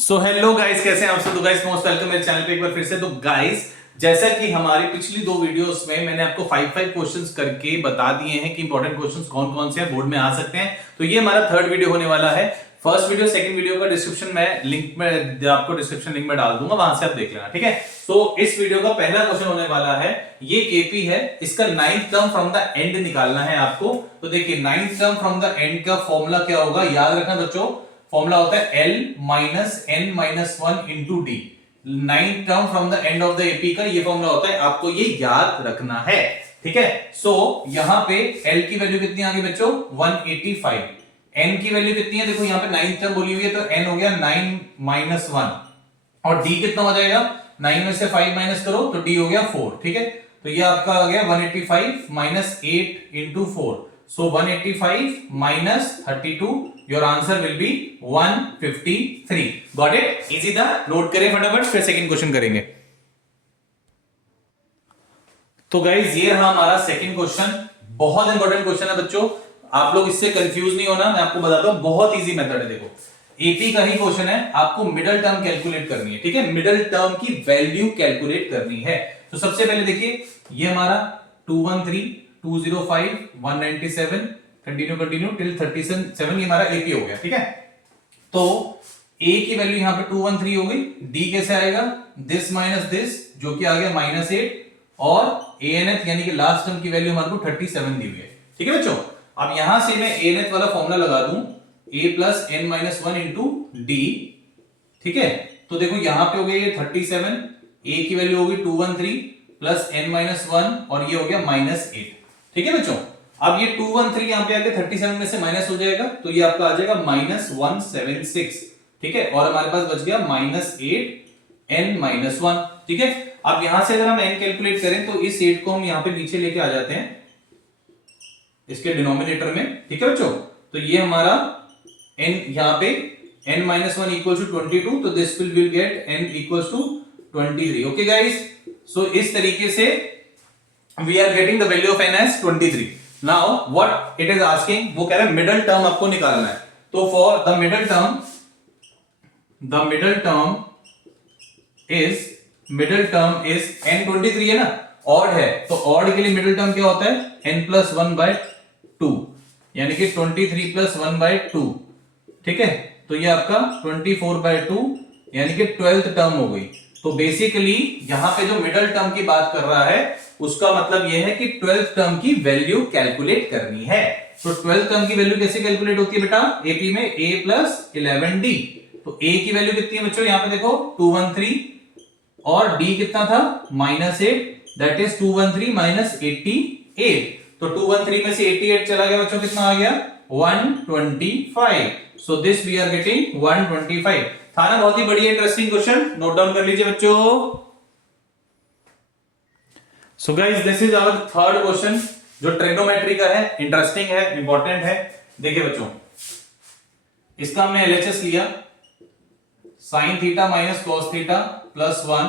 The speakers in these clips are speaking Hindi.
सो हेलो गाइस, कैसे हैं आप सब। तो गाइस मोस्ट वेलकम मेरे चैनल पे एक बार फिर से। तो गाइस जैसा कि हमारी पिछली दो वीडियोस में मैंने आपको 5 क्वेश्चंस करके बता दिए हैं कि इंपॉर्टेंट क्वेश्चंस कौन कौन से हैं, बोर्ड में आ सकते हैं। तो ये हमारा थर्ड वीडियो होने वाला है। फर्स्ट वीडियो सेकंड वीडियो का डिस्क्रिप्शन में लिंक में आपको डिस्क्रिप्शन लिंक में डाल दूंगा, वहां से आप देख लेना, ठीक है। तो इस वीडियो का पहला क्वेश्चन होने वाला है, ये केपी है, इसका 9th term from the end निकालना है आपको। तो देखिए 9th term from the end का फॉर्मूला क्या होगा, याद रखना बच्चों। फॉर्मूला होता है L minus n minus 1 into D. 9th term from the end of the AP का ये फॉर्मूला होता है, आपको ये याद रखना है, ठीक है। सो यहां पे L की वैल्यू कितनी आ गई बच्चों, 185। n की वैल्यू कितनी है, देखो यहां पे 9th टर्म बोली हुई है, तो n हो गया 9 माइनस 1 और d कितना हो जाएगा, 9 में से 5 माइनस करो तो d हो गया 4, ठीक है। तो ये आपका आ गया 185 minus 8 into 4। So 185 minus 32, your answer will be 153. Got it? Easy था, नोट करें फटाफट, फिर सेकंड क्वेश्चन करेंगे। तो गाइज ये रहा हमारा सेकंड क्वेश्चन। बहुत इंपॉर्टेंट क्वेश्चन है बच्चों, आप लोग इससे कंफ्यूज नहीं होना, मैं आपको बताता हूं, बहुत इजी मेथड है। देखो एपी का ही क्वेश्चन है, आपको मिडिल टर्म कैलकुलेट करनी है, ठीक है। मिडिल टर्म की वैल्यू कैलकुलेट करनी है। तो सबसे पहले देखिए ये हमारा 213 205 197 कंटिन्यू टिल 37 ये हमारा एपी हो गया, ठीक है। तो ए की वैल्यू यहां पे 213 हो गई, डी कैसे आएगा, दिस माइनस दिस जो कि आ गया -8 और एएनएथ यानी कि लास्ट टर्म की वैल्यू हमारे को 37 दी हुई है, ठीक है बच्चों। अब यहां से मैं एएनएथ वाला फॉर्मूला लगा दूं, a plus n minus 1 into D, ठीक है। तो देखो यहां पे हो गया ये 37, a की वैल्यू होगी 213 प्लस n माइनस 1 और ये हो गया -8, ठीक है बच्चों। अब ये 213 यहां पे आके 37 में से माइनस हो जाएगा, तो ये आपका आ जाएगा -176, ठीक है। और हमारे पास बच गया -8 n माइनस 1, ठीक है। अब यहां से अगर हम n कैलकुलेट करें तो इस 8 को हम यहां पे नीचे लेके आ जाते हैं इसके डिनोमिनेटर में, ठीक है बच्चों। तो ये हमारा n यहां पे n माइनस 1 इक्वल टू 22, तो this will get n equal to 23। Okay guys, so इस तरीके से we are getting the value of n as 23. now what it is asking, वो कह रहा है मिडिल टर्म आपको निकालना है। तो for the middle term is n 23 है ना, ऑड है, तो ऑड के लिए मिडिल टर्म क्या होता है, n प्लस 1/2 यानी कि 23 प्लस 1/2, ठीक है। तो ये आपका 24/2 यानी कि 12th टर्म हो गई। तो बेसिकली यहां पे जो मिडिल टर्म की बात कर रहा है उसका मतलब यह है कि 12th टर्म की वैल्यू कैलकुलेट करनी है। तो 12th टर्म की वैल्यू कैसे कैलकुलेट होती है बेटा, एपी में a प्लस 11d। तो a की वैल्यू कितनी है बच्चों, यहां पे देखो 213 और d कितना था -8, दैट इज 213 माइनस 88। तो 213 में से 88 चला गया बच्चों, कितना आ गया 125। So this we are getting 125। था ना बहुत ही बढ़िया इंटरेस्टिंग क्वेश्चन, नोट डाउन कर लीजिए बच्चों। So guys this is our third question जो ट्रिग्नोमेट्री का है, इंटरेस्टिंग है, इंपॉर्टेंट है। देखिए बच्चों इसका हमने एलएचएस लिया, sine theta minus cos theta plus 1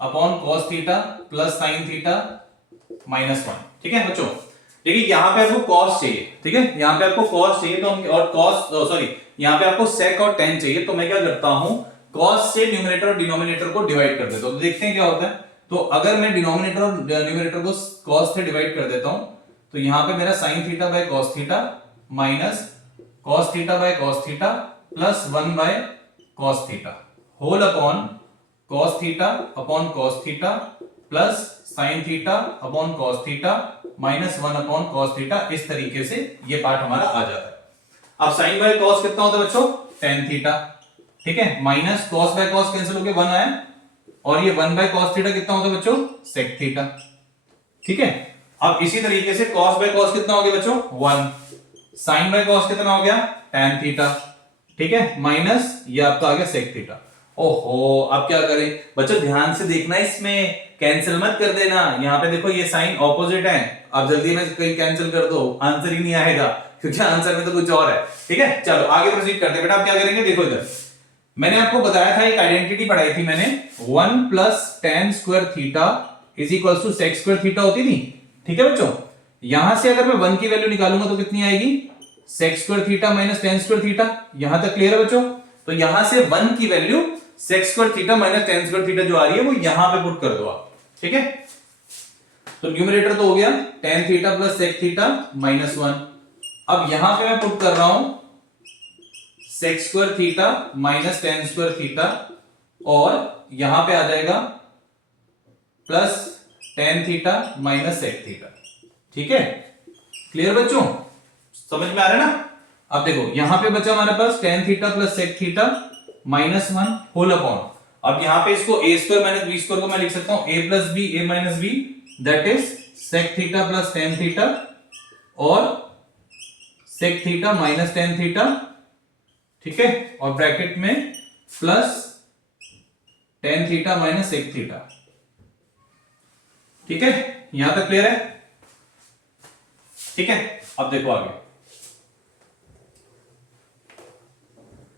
upon cos theta plus sine theta minus 1, ठीक है बच्चों। देखिए यहां पे आपको कॉस चाहिए, ठीक है, यहां पे आपको कॉस चाहिए तो हम, और कॉस सॉरी यहां पे आपको सेक और टेन चाहिए, तो मैं क्या करता हूं, कॉस से न्यूमरेटर और डिनोमिनेटर को डिवाइड कर देता हूं। तो देखते हैं क्या होता है। तो अगर मैं डिनोमिनेटर और न्यूमरेटर को कॉस से डिवाइड कर देता हूं, तो यहां पे मेरा sine theta by cos theta minus cos theta by cos theta plus 1 by cos theta whole upon cos theta upon cos theta plus sine theta upon cos theta minus 1 upon cos theta. इस तरीके से ये पार्ट हमारा आ जाता है। अब साइन बाय कॉस कितना होता है बच्चों, टेन थीटा, ठीक है, minus cos by cos cancel हो गया, 1 आया, और ये 1 बाय कॉस थीटा कितना होता है बच्चों, सेक थीटा, ठीक है। अब इसी तरीके से कॉस बाय कॉस कितना हो गया बच्चों, 1, साइन बाय कॉस कितना हो गया, tan थीटा, ठीक है, माइनस ये आपका आ गया सेक थीटा। ओहो अब क्या करें बच्चों, ध्यान से देखना, इसमें कैंसिल मत कर देना। यहां पे देखो ये साइन ऑपोजिट है, अब जल्दी में कहीं कैंसिल कर दो, आंसर ही नहीं आएगा, क्योंकि आंसर में तो कुछ और है, ठीक है। चलो आगे प्रोसीड करते हैं बेटा। आप क्या करेंगे, देखो इधर मैंने आपको बताया था, एक आइडेंटिटी पढ़ाई थी मैंने, 1 plus tan square theta is equal to sec square theta होती थी, ठीक है बच्चों। यहां से अगर मैं 1 की वैल्यू निकालूंगा तो कितनी आएगी, sec square theta minus tan square theta. यहां तक क्लियर है बच्चों। तो यहां से 1 की value sec square theta minus tan square theta जो आ रही है वो यहां पे पुट कर दो आप, ठीक है। तो न्यूमरेटर तो हो गया tan theta plus sec theta minus 1। अब यहां पे मैं पुट कर रहा हूं sec square theta minus tan square theta, और यहां पे आ जाएगा plus tan theta minus sec theta, ठीक है। क्लियर बच्चों, समझ में आ रहा है ना। अब देखो यहां पे बचा हमारे पास tan theta plus sec theta minus 1 whole upon, अब यहां पे इसको a square minus b square को मैं लिख सकता हूं a plus b a minus b, that is sec theta plus tan theta और sec theta minus tan theta, ठीक है, और ब्रैकेट में plus tan theta minus sec theta, ठीक है। यहां तक क्लियर है, ठीक है। अब देखो आगे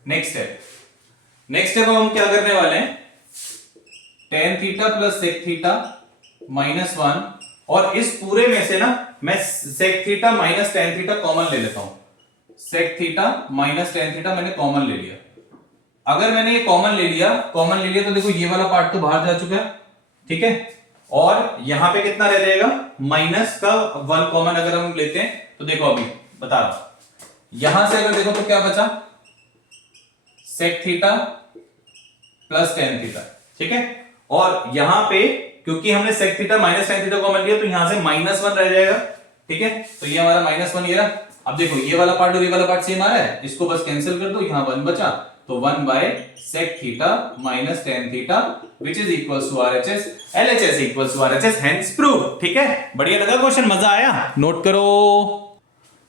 नेक्स्ट स्टेप हम क्या करने वाले हैं, tan theta plus sec theta minus 1, और इस पूरे में से ना मैं sec theta minus tan theta common ले लेता हूं। sec theta minus tan theta मैंने कॉमन ले लिया। अगर मैंने ये कॉमन ले लिया तो देखो ये वाला पार्ट तो बाहर जा चुका है, ठीक है, और यहां पे कितना रह जाएगा, माइनस का 1 कॉमन अगर हम लेते हैं तो देखो अभी बता रहा हूं, यहां से अगर देखो तो क्या बचा, sec theta plus tan theta, ठीक है, और यहां पे क्योंकि हमने sec theta minus tan theta common लिया तो यहां से माइनस 1 रह जाएगा, ठीक है। तो ये हमारा माइनस 1 ये रहा। अब देखो ये वाला पार्ट और ये वाला पार्ट सेम आ रहा है, इसको बस कैंसिल कर दो, यहां 1 बचा, तो 1 by sec theta minus tan theta which is equals to RHS, LHS equals to RHS, hence prove, ठीक है। बढ़िया लगा क्वेश्चन, मजा आया, नोट करो।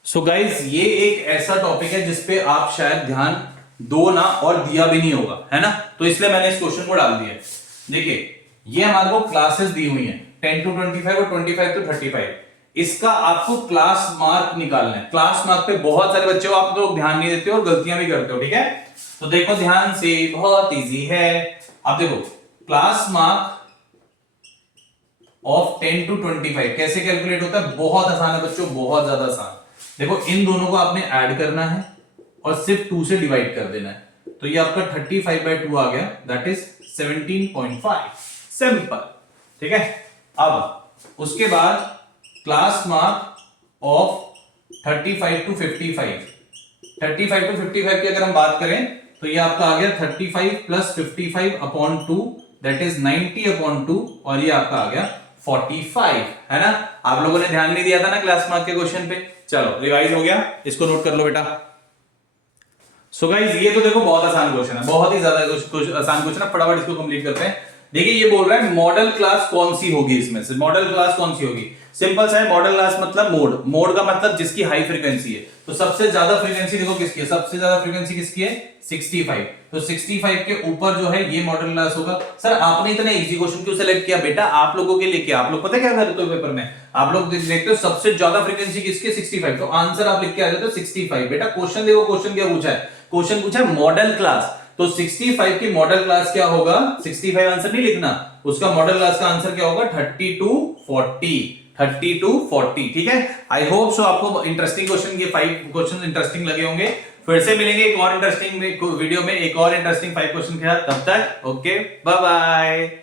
सो गाइस ये एक ऐसा टॉपिक है जिसपे आप शायद ध्यान दो ना और दिया भी नहीं होगा, है ना, तो इसलिए मैंने इस क्वेश्चन को डाल दिया। देखिए ये हमारे को क्लासेस दी हुई हैं 10 to 25 और 25 to 35, इसका आपको क्लास मार्क निकालना है। क्लास मार्क पे बहुत सारे बच्चे हो आप लोग ध्यान नहीं देते हो और गलतियां भी करते हो, ठीक है। तो देखो ध्यान से, बहुत इजी है। अब देखो क्लास मार्क ऑफ 10 to 25 कैसे कैलकुलेट होता है, बहुत आसान है बच्चों, बहुत ज्यादा आसान। देखो इन दोनों को आपने ऐड करना है और सिर्फ 2 से डिवाइड कर देना है, तो ये आपका 35/2 आ गया, दैट इज 17.5, सिंपल, ठीक है। अब उसके बाद class mark of 35 to 55, 35 to 55 की अगर हम बात करें तो ये आपका आ गया 35 प्लस 55/2, दैट इज 90/2, और ये आपका आ गया 45, है ना। आप लोगों ने ध्यान नहीं दिया था ना क्लास मार्क के क्वेश्चन पे, चलो रिवाइज हो गया, इसको नोट कर लो बेटा। सो गाइस ये तो देखो बहुत आसान क्वेश्चन है, बहुत ही ज्यादा आसान क्वेश्चन है, फटाफट इसको कंप्लीट करते हैं। देखिए ये बोल रहा है मॉडल क्लास कौन सी होगी, इसमें से मॉडल क्लास कौन सी होगी। सिंपल सा है, मॉडल क्लास मतलब मोड, मोड का मतलब जिसकी हाई फ्रीक्वेंसी है। तो सबसे ज्यादा फ्रीक्वेंसी देखो किसकी है, सबसे ज्यादा फ्रीक्वेंसी किसकी है, 65। तो 65 के ऊपर जो है ये मॉडल क्लास होगा। सर आपने इतने इजी क्वेश्चन क्यों सिलेक्ट किया बेटा, आप लोगों के लिए, आप लोग पता क्या करते हो पेपर में, आप लोग देखते हो सबसे ज्यादा फ्रीक्वेंसी किसकी है, 65, तो आंसर आप लिख के आ जाते हो 65। बेटा क्वेश्चन देखो, क्वेश्चन क्या पूछा है, क्वेश्चन पूछा है मॉडल क्लास, तो 65 की मॉडल क्लास क्या होगा, 65 आंसर नहीं लिखना, उसका मॉडल क्लास का आंसर क्या होगा, 30 to 40, ठीक है। आई होप सो आपको इंटरेस्टिंग क्वेश्चन, ये 5 क्वेश्चन इंटरेस्टिंग लगे होंगे। फिर से मिलेंगे एक और इंटरेस्टिंग वीडियो में, एक और इंटरेस्टिंग 5 क्वेश्चन के साथ, तब तक ओके बाय बाय।